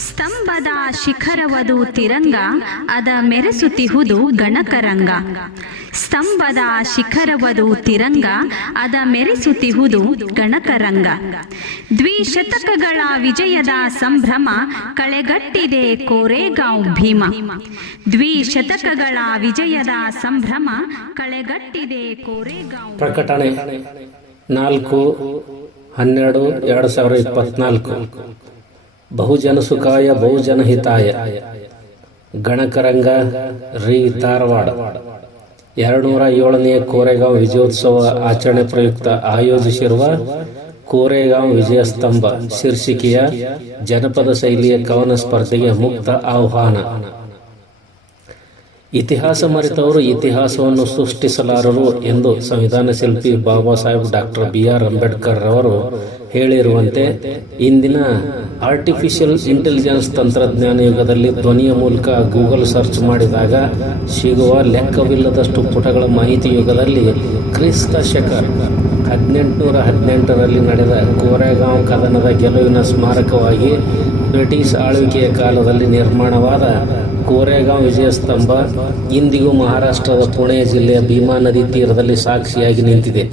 ಸ್ತಂಭದ ಶಿಖರವದು ತಿರಂಗ, ಅದ ಮೆರೆಸುತ್ತಿಹುದು ಗಣಕರಂಗ. ಸ್ತಂಭದ ಶಿಖರವದು ತಿರಂಗ, ಅದ ಮೆರೆಸುತ್ತಿಹುದು ಗಣಕರಂಗ. ದ್ವಿಶತಕಗಳ ವಿಜಯದ ಸಂಭ್ರಮ, ಕಳೆಗಟ್ಟಿದೆ ಕೋರೆಗಾಂವ್ ಭೀಮ. ದ್ವಿಶತಕಗಳ ವಿಜಯದ ಸಂಭ್ರಮ, ಕಳೆಗಟ್ಟಿದೆ ಕೋರೆಗಾಂವ್ ಪ್ರಕಟಣೆ ನಾಲ್ಕು, ಹನ್ನೆರಡು, ಎರಡು ಸಾವಿರದ ಇಪ್ಪತ್ನಾಲ್ಕು. ಬಹುಜನ ಸುಖಾಯ ಬಹುಜನ ಹಿತಾಯ ಗಣಕರಂಗ, ರೀ. ಧಾರವಾಡ. ಎರಡುನೂರ ಏಳನೆಯ ಕೋರೆಗಾಂವ್ ವಿಜಯೋತ್ಸವ ಆಚರಣೆ ಪ್ರಯುಕ್ತ ಆಯೋಜಿಸಿರುವ ಕೋರೆಗಾಂವ್ ವಿಜಯ ಸ್ತಂಭ, ಶೀರ್ಷಿಕೆಯ ಜನಪದ ಶೈಲಿಯ ಕವನ ಸ್ಪರ್ಧೆಗೆ ಮುಕ್ತ ಆಹ್ವಾನ. ಇತಿಹಾಸ ಮರೆತವರು ಇತಿಹಾಸವನ್ನು ಸೃಷ್ಟಿಸಲಾರರು ಎಂದು ಸಂವಿಧಾನ ಶಿಲ್ಪಿ Baba Saheb doctor B R Ambedkar ರವರು ಹೇಳಿರುವಂತೆ, ಇಂದಿನ ಆರ್ಟಿಫಿಷಿಯಲ್ ಇಂಟೆಲಿಜೆನ್ಸ್ ತಂತ್ರಜ್ಞಾನ ಯುಗದಲ್ಲಿ ಧ್ವನಿಯ ಮೂಲಕ ಗೂಗಲ್ ಸರ್ಚ್ ಮಾಡಿದಾಗ ಸಿಗುವ ಲೆಕ್ಕವಿಲ್ಲದಷ್ಟು ಪುಟಗಳ ಮಾಹಿತಿ ಯುಗದಲ್ಲಿ ಕ್ರಿಸ್ತ ಶಕ ಹದಿನೆಂಟುನೂರ ಹದಿನೆಂಟರಲ್ಲಿ ನಡೆದ ಕೋರೆಗಾಂವ್ ಕದನದ ಗೆಲುವಿನ ಸ್ಮಾರಕವಾಗಿ ಬ್ರಿಟಿಷ್ ಆಳ್ವಿಕೆಯ ಕಾಲದಲ್ಲಿ ನಿರ್ಮಾಣವಾದ ಕೋರೆಗಾಂವ್ ವಿಜಯ ಸ್ತಂಭ ಇಂದಿಗೂ ಮಹಾರಾಷ್ಟ್ರದ ಪುಣೆ ಜಿಲ್ಲೆಯ ಭೀಮಾ ನದಿ ತೀರದಲ್ಲಿ ಸಾಕ್ಷಿಯಾಗಿ ನಿಂತಿದೆ.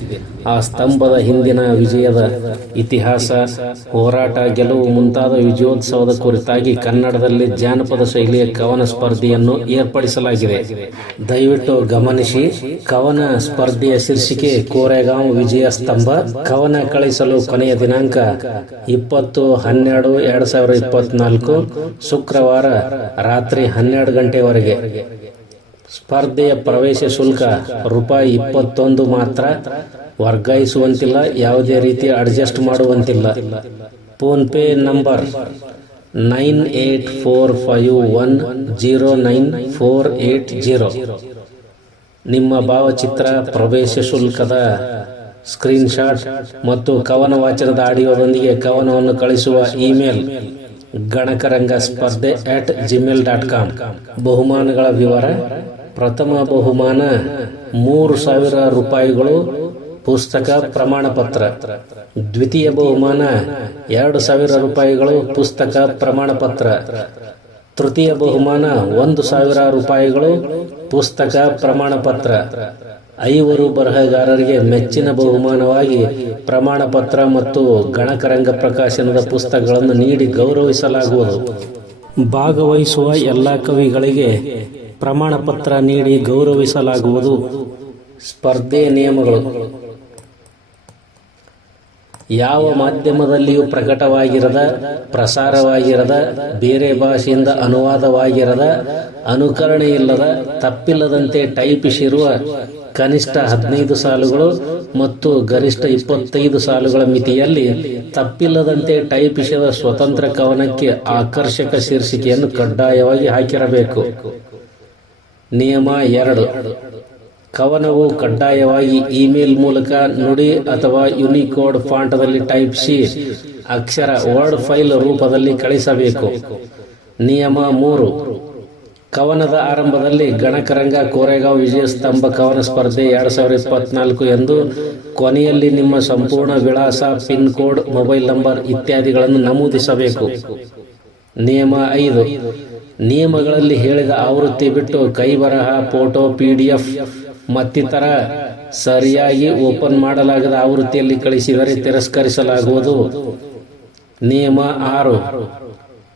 ಆ ಸ್ತಂಭದ ಹಿಂದಿನ ವಿಜಯದ ಇತಿಹಾಸ, ಹೋರಾಟ, ಗೆಲುವು ಮುಂತಾದ ವಿಜಯೋತ್ಸವದ ಕುರಿತಾಗಿ ಕನ್ನಡದಲ್ಲಿ ಜಾನಪದ ಶೈಲಿಯ ಕವನ ಸ್ಪರ್ಧೆಯನ್ನು ಏರ್ಪಡಿಸಲಾಗಿದೆ. ದಯವಿಟ್ಟು ಗಮನಿಸಿ, ಕವನ ಸ್ಪರ್ಧೆಯ ಶೀರ್ಷಿಕೆ ಕೋರೆಗಾಂವ್ ವಿಜಯ ಸ್ತಂಭ. ಕವನ ಕಳಿಸಲು ಕೊನೆಯ ದಿನಾಂಕ ಇಪ್ಪತ್ತು ಹನ್ನೆರಡು ಎರಡ್ ಸಾವಿರದ ಇಪ್ಪತ್ನಾಲ್ಕು, ಶುಕ್ರವಾರ ರಾತ್ರಿ ಹನ್ನೆರಡು ಗಂಟೆವರೆಗೆ. ಸ್ಪರ್ಧೆಯ ಪ್ರವೇಶ ಶುಲ್ಕ ರೂಪಾಯಿ ಇಪ್ಪತ್ತೊಂದು ಮಾತ್ರ. ವರ್ಗಾಯಿಸುವಂತಿಲ್ಲ, ಯಾವುದೇ ರೀತಿ ಅಡ್ಜಸ್ಟ್ ಮಾಡುವಂತಿಲ್ಲ. PhonePe number nine eight four five one zero nine four eight zero ನಿಮ್ಮ ಭಾವಚಿತ್ರ ಪ್ರವೇಶ ಶುಲ್ಕದ ಸ್ಕ್ರೀನ್ಶಾಟ್ ಮತ್ತು ಕವನ ವಾಚನದ ಆಡಿಯೋದೊಂದಿಗೆ ಕವನವನ್ನು ಕಳಿಸುವ ಇಮೇಲ್ ಗಣಕರಂಗ ಸ್ಪರ್ಧೆ ಅಟ್ ಜಿಮೇಲ್ ಡಾಟ್ ಕಾಮ್ ಬಹುಮಾನಗಳ ವಿವರ, ಪ್ರಥಮ ಬಹುಮಾನ ಮೂರು ಸಾವಿರ ರೂಪಾಯಿಗಳು ಪುಸ್ತಕ ಪ್ರಮಾಣ ಪತ್ರ ದ್ವಿತೀಯ ಬಹುಮಾನ, ಎರಡು ಸಾವಿರ ರೂಪಾಯಿಗಳು ಪುಸ್ತಕ ಪ್ರಮಾಣ ಪತ್ರ ತೃತೀಯ ಬಹುಮಾನ, ಒಂದು ಸಾವಿರ ರೂಪಾಯಿಗಳು ಪುಸ್ತಕ ಪ್ರಮಾಣ ಪತ್ರ ಐವರು ಬರಹಗಾರರಿಗೆ ಮೆಚ್ಚಿನ ಬಹುಮಾನವಾಗಿ ಪ್ರಮಾಣ ಪತ್ರ ಮತ್ತು ಗಣಕರಂಗ ಪ್ರಕಾಶನದ ಪುಸ್ತಕಗಳನ್ನು ನೀಡಿ ಗೌರವಿಸಲಾಗುವುದು. ಭಾಗವಹಿಸುವ ಎಲ್ಲ ಕವಿಗಳಿಗೆ ಪ್ರಮಾಣ ಪತ್ರ ನೀಡಿ ಗೌರವಿಸಲಾಗುವುದು. ಸ್ಪರ್ಧೆ ನಿಯಮಗಳು. ಯಾವ ಮಾಧ್ಯಮದಲ್ಲಿಯೂ ಪ್ರಕಟವಾಗಿರದ, ಪ್ರಸಾರವಾಗಿರದ, ಬೇರೆ ಭಾಷೆಯಿಂದ ಅನುವಾದವಾಗಿರದ ಅನುಕರಣೆ ಇಲ್ಲದ ತಪ್ಪಿಲ್ಲದಂತೆ ಟೈಪಿಸಿರುವ ಕನಿಷ್ಠ ಹದಿನೈದು ಸಾಲುಗಳು ಮತ್ತು ಗರಿಷ್ಠ ಇಪ್ಪತ್ತೈದು ಸಾಲುಗಳ ಮಿತಿಯಲ್ಲಿ ತಪ್ಪಿಲ್ಲದಂತೆ ಟೈಪಿಸಿದ ಸ್ವತಂತ್ರ ಕವನಕ್ಕೆ ಆಕರ್ಷಕ ಶೀರ್ಷಿಕೆಯನ್ನು ಕಡ್ಡಾಯವಾಗಿ ಹಾಕಿರಬೇಕು. ನಿಯಮ ಎರಡು. ಕವನವು ಕಡ್ಡಾಯವಾಗಿ ಇಮೇಲ್ ಮೂಲಕ ನುಡಿ ಅಥವಾ ಯುನಿಕೋಡ್ ಫಾಂಟದಲ್ಲಿ ಟೈಪಿಸಿ ಅಕ್ಷರ ವರ್ಡ್ ಫೈಲ್ ರೂಪದಲ್ಲಿ ಕಳಿಸಬೇಕು. ನಿಯಮ ಮೂರು. ಕವನದ ಆರಂಭದಲ್ಲಿ ಗಣಕರಂಗ, ಕೋರೆಗಾಂವ್ ವಿಜಯ ಸ್ತಂಭ ಕವನ ಸ್ಪರ್ಧೆ ಎರಡು ಸಾವಿರದ ಇಪ್ಪತ್ನಾಲ್ಕು ಎಂದು ಕೊನೆಯಲ್ಲಿ ನಿಮ್ಮ ಸಂಪೂರ್ಣ ವಿಳಾಸ, ಪಿನ್ ಕೋಡ್, ಮೊಬೈಲ್ ನಂಬರ್ ಇತ್ಯಾದಿಗಳನ್ನು ನಮೂದಿಸಬೇಕು. ನಿಯಮ ಐದು. ನಿಯಮಗಳಲ್ಲಿ ಹೇಳಿದ ಆವೃತ್ತಿ ಬಿಟ್ಟು ಕೈ ಬರಹ ಫೋಟೋ ಪಿ ಡಿ ಎಫ್ ಮತ್ತಿತರ ಸರಿಯಾಗಿ ಓಪನ್ ಮಾಡಲಾಗದ ಆವೃತ್ತಿಯಲ್ಲಿ ಕಳಿಸಿದರೆ ತಿರಸ್ಕರಿಸಲಾಗುವುದು. ನಿಯಮ ಆರು.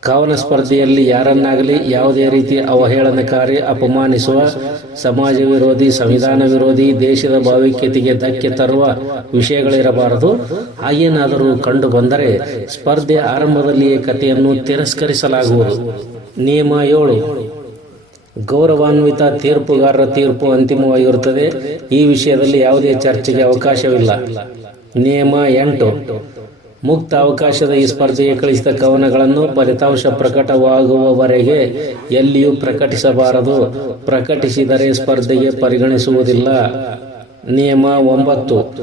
ಕವನ ಸ್ಪರ್ಧೆಯಲ್ಲಿ ಯಾರನ್ನಾಗಲಿ ಯಾವುದೇ ರೀತಿ ಅವಹೇಳನಕಾರಿ, ಅಪಮಾನಿಸುವ, ಸಮಾಜ ವಿರೋಧಿ, ಸಂವಿಧಾನ ವಿರೋಧಿ, ದೇಶದ ಭಾವೈಕ್ಯತೆಗೆ ಧಕ್ಕೆ ತರುವ ವಿಷಯಗಳಿರಬಾರದು. ಹಾಗೇನಾದರೂ ಕಂಡು ಬಂದರೆ ಸ್ಪರ್ಧೆ ಆರಂಭದಲ್ಲಿಯೇ ಕಥೆಯನ್ನು ತಿರಸ್ಕರಿಸಲಾಗುವುದು. ನಿಯಮ ಏಳು. ಗೌರವಾನ್ವಿತ ತೀರ್ಪುಗಾರರ ತೀರ್ಪು ಅಂತಿಮವಾಗಿರುತ್ತದೆ. ಈ ವಿಷಯದಲ್ಲಿ ಯಾವುದೇ ಚರ್ಚೆಗೆ ಅವಕಾಶವಿಲ್ಲ. ನಿಯಮ ಎಂಟು. ಮುಕ್ತ ಅವಕಾಶದ ಈ ಸ್ಪರ್ಧೆಗೆ ಕಳಿಸಿದ ಕವನಗಳನ್ನು ಫಲಿತಾಂಶ ಪ್ರಕಟವಾಗುವವರೆಗೆ ಎಲ್ಲಿಯೂ ಪ್ರಕಟಿಸಬಾರದು. ಪ್ರಕಟಿಸಿದರೆ ಸ್ಪರ್ಧೆಗೆ ಪರಿಗಣಿಸುವುದಿಲ್ಲ. ನಿಯಮ ಒಂಬತ್ತು.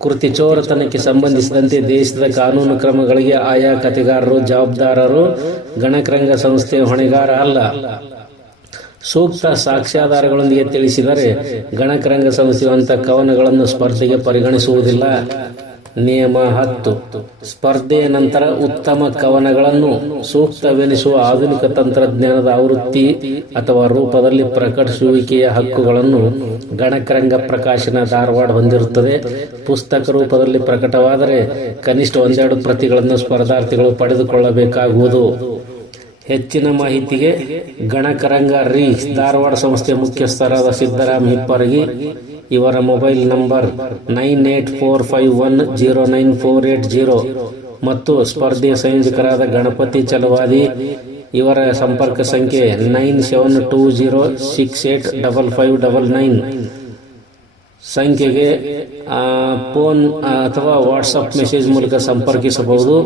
ಕೃತಿ ಚೋರತನಕ್ಕೆ ಸಂಬಂಧಿಸಿದಂತೆ ದೇಶದ ಕಾನೂನು ಕ್ರಮಗಳಿಗೆ ಆಯಾ ಕತೆಗಾರರು ಜವಾಬ್ದಾರರು, ಗಣಕರಂಗ ಸಂಸ್ಥೆಯ ಹೊಣೆಗಾರ ಅಲ್ಲ. ಸೂಕ್ತ ಸಾಕ್ಷ್ಯಾಧಾರಗಳೊಂದಿಗೆ ತಿಳಿಸಿದರೆ ಗಣಕರಂಗ ಸಂಸ್ಥೆಯುವಂಥ ಕವನಗಳನ್ನು ಸ್ಪರ್ಧೆಗೆ ಪರಿಗಣಿಸುವುದಿಲ್ಲ. ನಿಯಮ ಹತ್ತು. ಸ್ಪರ್ಧೆಯ ನಂತರ ಉತ್ತಮ ಕವನಗಳನ್ನು ಸೂಕ್ತವೆನಿಸುವ ಆಧುನಿಕ ತಂತ್ರಜ್ಞಾನದ ಆವೃತ್ತಿ ಅಥವಾ ರೂಪದಲ್ಲಿ ಪ್ರಕಟಿಸುವಿಕೆಯ ಹಕ್ಕುಗಳನ್ನು ಗಣಕರಂಗ ಪ್ರಕಾಶನ ಧಾರವಾಡ ಹೊಂದಿರುತ್ತದೆ. ಪುಸ್ತಕ ರೂಪದಲ್ಲಿ ಪ್ರಕಟವಾದರೆ ಕನಿಷ್ಠ ಒಂದೆರಡು ಪ್ರತಿಗಳನ್ನು ಸ್ಪರ್ಧಾರ್ಥಿಗಳು ಪಡೆದುಕೊಳ್ಳಬೇಕಾಗುವುದು. ಹೆಚ್ಚಿನ ಮಾಹಿತಿಗೆ ಗಣಕರಂಗ ರೀ ಧಾರವಾಡ ಸಂಸ್ಥೆ ಮುಖ್ಯಸ್ಥರಾದ ಸಿದ್ದರಾಮ್ ಹಿಪ್ಪರಗಿ ಇವರ mobile number nine eight four five one zero nine four eight zero ಮತ್ತು ಸ್ಪರ್ಧೆಯ ಸಂಯೋಜಕರಾದ ಗಣಪತಿ ಚಲವಾದಿ ಇವರ ಸಂಪರ್ಕ ಸಂಖ್ಯೆ nine seven two zero six eight double five double nine ಸಂಖ್ಯೆಗೆ ಫೋನ್ ಅಥವಾ ವಾಟ್ಸಪ್ ಮೆಸೇಜ್ ಮೂಲಕ ಸಂಪರ್ಕಿಸಬಹುದು.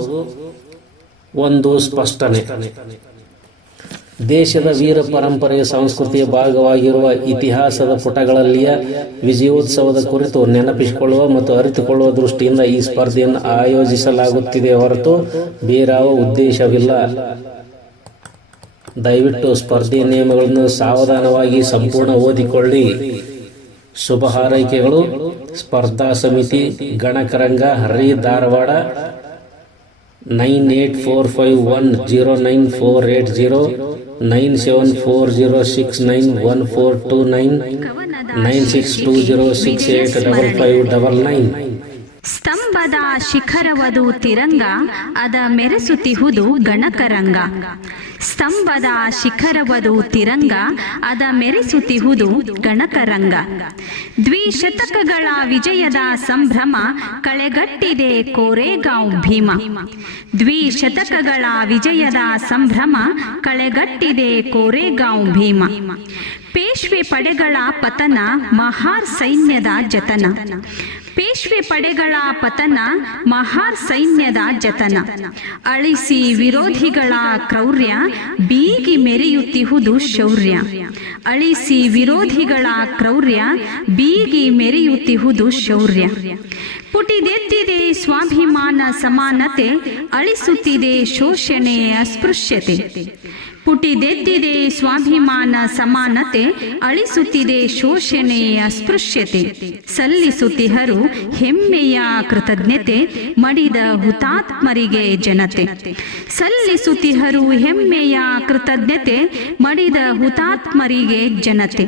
ಒಂದು ಸ್ಪಷ್ಟನೆ. ದೇಶದ ವೀರ ಪರಂಪರೆಯ ಸಂಸ್ಕೃತಿಯ ಭಾಗವಾಗಿರುವ ಇತಿಹಾಸದ ಪುಟಗಳಲ್ಲಿಯ ವಿಜಯೋತ್ಸವದ ಕುರಿತು ನೆನಪಿಸಿಕೊಳ್ಳುವ ಮತ್ತು ಅರಿತುಕೊಳ್ಳುವ ದೃಷ್ಟಿಯಿಂದ ಈ ಸ್ಪರ್ಧೆಯನ್ನು ಆಯೋಜಿಸಲಾಗುತ್ತಿದೆ ಹೊರತು ಬೇರಾವ ಉದ್ದೇಶವಿಲ್ಲ. ದಯವಿಟ್ಟು ಸ್ಪರ್ಧೆ ನಿಯಮಗಳನ್ನು ಸಾವಧಾನವಾಗಿ ಸಂಪೂರ್ಣ ಓದಿಕೊಳ್ಳಿ. ಶುಭ ಹಾರೈಕೆಗಳು. ಸ್ಪರ್ಧಾ ಸಮಿತಿ, Ganakaranga, Hari Dharwad nine eight four five one zero nine four eight zero nine seven four zero six nine one four two nine nine six two zero six eight double five double nine ಸ್ತಂಭದ ಶಿಖರವದು ತಿರಂಗ, ಅದ ಮೆರೆಸುತ್ತಿಹುದು ಗಣಕರಂಗ. ಸ್ತಂಭದ ಶಿಖರವದು ತಿರಂಗ, ಅದ ಮೆರೆಸುತ್ತಿಹುದು ಗಣಕರಂಗ. ದ್ವಿಶತಕಗಳ ವಿಜಯದ ಸಂಭ್ರಮ, ಕಳೆಗಟ್ಟಿದೆ ಕೋರೆಗಾಂವ್ ಭೀಮ. ದ್ವಿಶತಕಗಳ ವಿಜಯದ ಸಂಭ್ರಮ, ಕಳೆಗಟ್ಟಿದೆ ಕೋರೆಗಾಂವ್ ಭೀಮ. ಪೇಶ್ವೆ ಪಡೆಗಳ ಪತನ, ಮಹಾರ್ ಸೈನ್ಯದ ಜತನ. ಪೇಶ್ವೆ ಪಡೆಗಳ ಪತನ ಮಹಾರ್ ಸೈನ್ಯದ ಜತನ. ಅಳಿಸಿ ವಿರೋಧಿಗಳ ಕ್ರೌರ್ಯ ಬೀಗಿ ಮೆರೆಯುತ್ತಿಹುದು ಶೌರ್ಯ. ಅಳಿಸಿ ವಿರೋಧಿಗಳ ಕ್ರೌರ್ಯ ಬೀಗಿ ಮೆರೆಯುತ್ತಿಹುದು ಶೌರ್ಯ. ಪುಟಿದೆದ್ದಿದೆ ಸ್ವಾಭಿಮಾನ ಸಮಾನತೆ, ಅಳಿಸುತ್ತಿದೆ ಶೋಷಣೆ ಅಸ್ಪೃಶ್ಯತೆ. ಪುಟಿದೆದ್ದಿದೆ ಸ್ವಾಭಿಮಾನ ಸಮಾನತೆ, ಅಳಿಸುತ್ತಿದೆ ಶೋಷಣೆ ಅಸ್ಪೃಶ್ಯತೆ. ಸಲ್ಲಿಸುತ್ತಿಹರು ಹೆಮ್ಮೆಯ ಕೃತಜ್ಞತೆ ಮಡಿದ ಹುತಾತ್ಮರಿಗೆ ಜನತೆ. ಸಲ್ಲಿಸುತ್ತಿಹರು ಹೆಮ್ಮೆಯ ಕೃತಜ್ಞತೆ ಮಡಿದ ಹುತಾತ್ಮರಿಗೆ ಜನತೆ.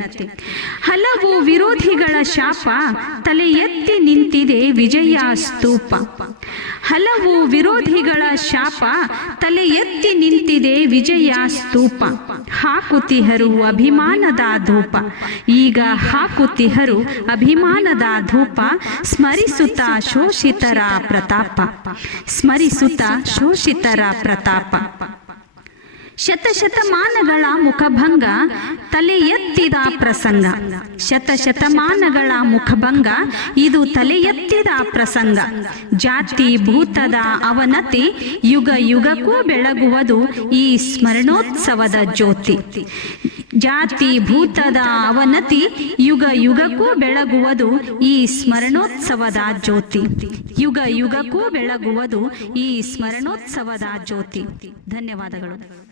ಹಲವು ವಿರೋಧಿಗಳ ಶಾಪ ತಲೆ ಎತ್ತಿ ನಿಂತಿದೆ ವಿಜಯ ಸ್ತೂಪ. ಹಲವು ವಿರೋಧಿಗಳ ಶಾಪ ತಲೆ ಎತ್ತಿ ನಿಂತಿದೆ ವಿಜಯ ಸ್ತೂಪ. ಹಾಕುತಿಹರು ಅಭಿಮಾನದ ಧೂಪ. ಈಗ ಹಾಕುತಿಹರು ಅಭಿಮಾನದ ಧೂಪ. ಸ್ಮರಿಸುತ್ತ ಶೋಷಿತರ ಪ್ರತಾಪ. ಸ್ಮರಿಸುತ್ತ ಶೋಷಿತರ ಪ್ರತಾಪ. ಶತಶತಮಾನಗಳ ಮುಖಭಂಗ ತಲೆ ಎತ್ತಿದ ಪ್ರಸಂಗ. ಶತಶತಮಾನಗಳ ಮುಖಭಂಗ ಇದು ತಲೆ ಎತ್ತಿದ ಪ್ರಸಂಗ. ಜಾತಿ ಭೂತದ ಅವನತಿ ಯುಗ ಯುಗಕ್ಕೂ ಬೆಳಗುವುದು ಈ ಸ್ಮರಣೋತ್ಸವದ ಜ್ಯೋತಿ. ಜಾತಿ ಭೂತದ ಅವನತಿ ಯುಗ ಯುಗಕ್ಕೂ ಬೆಳಗುವುದು ಈ ಸ್ಮರಣೋತ್ಸವದ ಜ್ಯೋತಿ. ಯುಗ ಯುಗಕ್ಕೂ ಬೆಳಗುವುದು ಈ ಸ್ಮರಣೋತ್ಸವದ ಜ್ಯೋತಿ. ಧನ್ಯವಾದಗಳು.